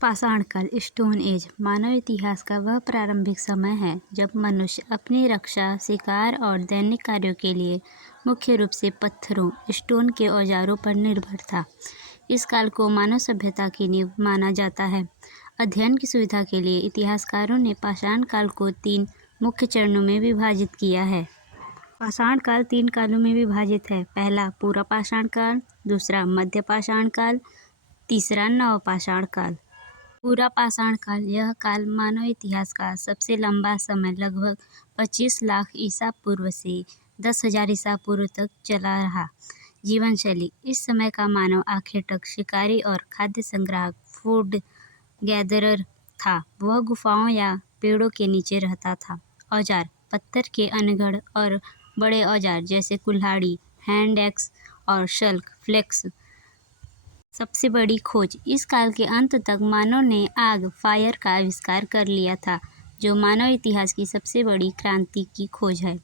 पाषाण काल stone age मानव इतिहास का वह प्रारंभिक समय है जब मनुष्य अपनी रक्षा, शिकार और दैनिक कार्यों के लिए मुख्य रूप से पत्थरों, स्टोन के औजारों पर निर्भर था। इस काल को मानव सभ्यता की नींव माना जाता है। अध्ययन की सुविधा के लिए इतिहासकारों ने पाषाण काल को 3 मुख्य चरणों में विभाजित किया है। पाषाण काल 3 कालों में विभाजित है। पहला पूर्व पाषाण काल, दूसरा मध्य पाषाण काल, तीसरा नवपाषाण काल। पूरा पाषाण काल यह काल मानव इतिहास का सबसे लंबा समय लगभग 25 लाख ईसा पूर्व से 10,000 ईसा पूर्व तक चला रहा। जीवन शैली इस समय का मानव आखिर तक शिकारी और खाद्य संग्राहक फूड गैदरर था। वह गुफाओं या पेड़ों के नीचे रहता था। औजार पत्थर के अनगढ़ और बड़े औजार जैसे कुल्हाड़ी, हैंड एक्स और शल्क फ्लेक्स। सबसे बड़ी खोज इस काल के अंत तक मानव ने आग फायर का आविष्कार कर लिया था, जो मानव इतिहास की सबसे बड़ी क्रांति की खोज है।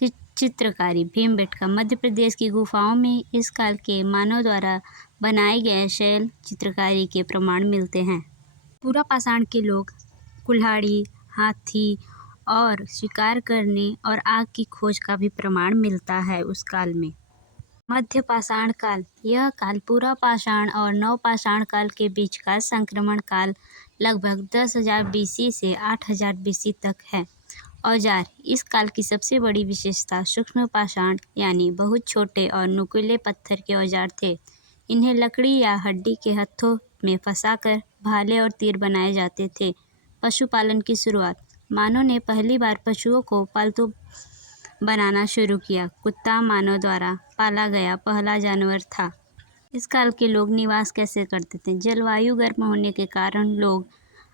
कि चित्रकारी भीमबेटका मध्य प्रदेश की गुफाओं में इस काल के मानव द्वारा बनाए गए शैल चित्रकारी के प्रमाण मिलते हैं। पूरा पाषाण के लोग कुल्हाड़ी, हाथी और शिकार करने और आग की खोज का भी प्रमाण मिलता है उस काल में। मध्य पाषाण काल यह काल पूरा पाषाण और नवपाषाण काल के बीच का संक्रमण काल लगभग 10,000 बीसी से 8,000 बीसी तक है। औजार इस काल की सबसे बड़ी विशेषता सूक्ष्म पाषाण यानी बहुत छोटे और नुकीले पत्थर के औजार थे। इन्हें लकड़ी या हड्डी के हत्थों में फंसाकर भाले और तीर बनाए जाते थे। पशुपालन की शुरुआत मानव ने पहली बार पशुओं को पालतू बनाना शुरू किया। कुत्ता मानव द्वारा पाला गया पहला जानवर था। इस काल के लोग निवास कैसे करते थे? जलवायु गर्म होने के कारण लोग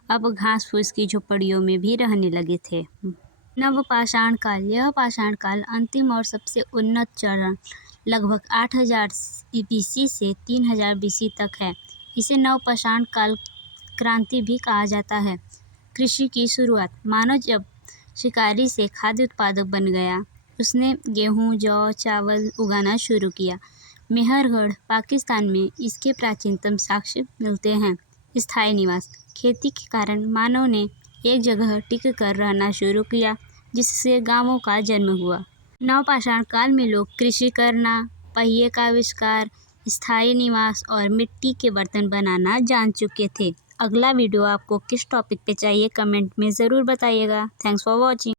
अब घास फूस की झोपड़ियों में भी रहने लगे थे। नवपाषाण काल यह पाषाण काल अंतिम और सबसे उन्नत चरण लगभग 8,000 बीसी से 3,000 बीसी तक है। इसे नवपाषाण काल क्रांति भी कहा जाता है। कृषि की शुरुआत मानव जब शिकारी से खाद्य उत्पादक बन गया, उसने गेहूं, जौ, चावल उगाना शुरू किया। मेहरगढ़ पाकिस्तान में इसके प्राचीनतम साक्ष्य मिलते हैं। स्थायी निवास खेती के कारण मानव ने एक जगह टिक कर रहना शुरू किया, जिससे गांवों का जन्म हुआ। नवपाषाण काल में लोग कृषि करना, पहिए का आविष्कार, स्थायी निवास और मिट्टी के बर्तन बनाना जान चुके थे। अगला वीडियो आपको किस टॉपिक पे चाहिए कमेंट में ज़रूर बताइएगा। Thanks for watching.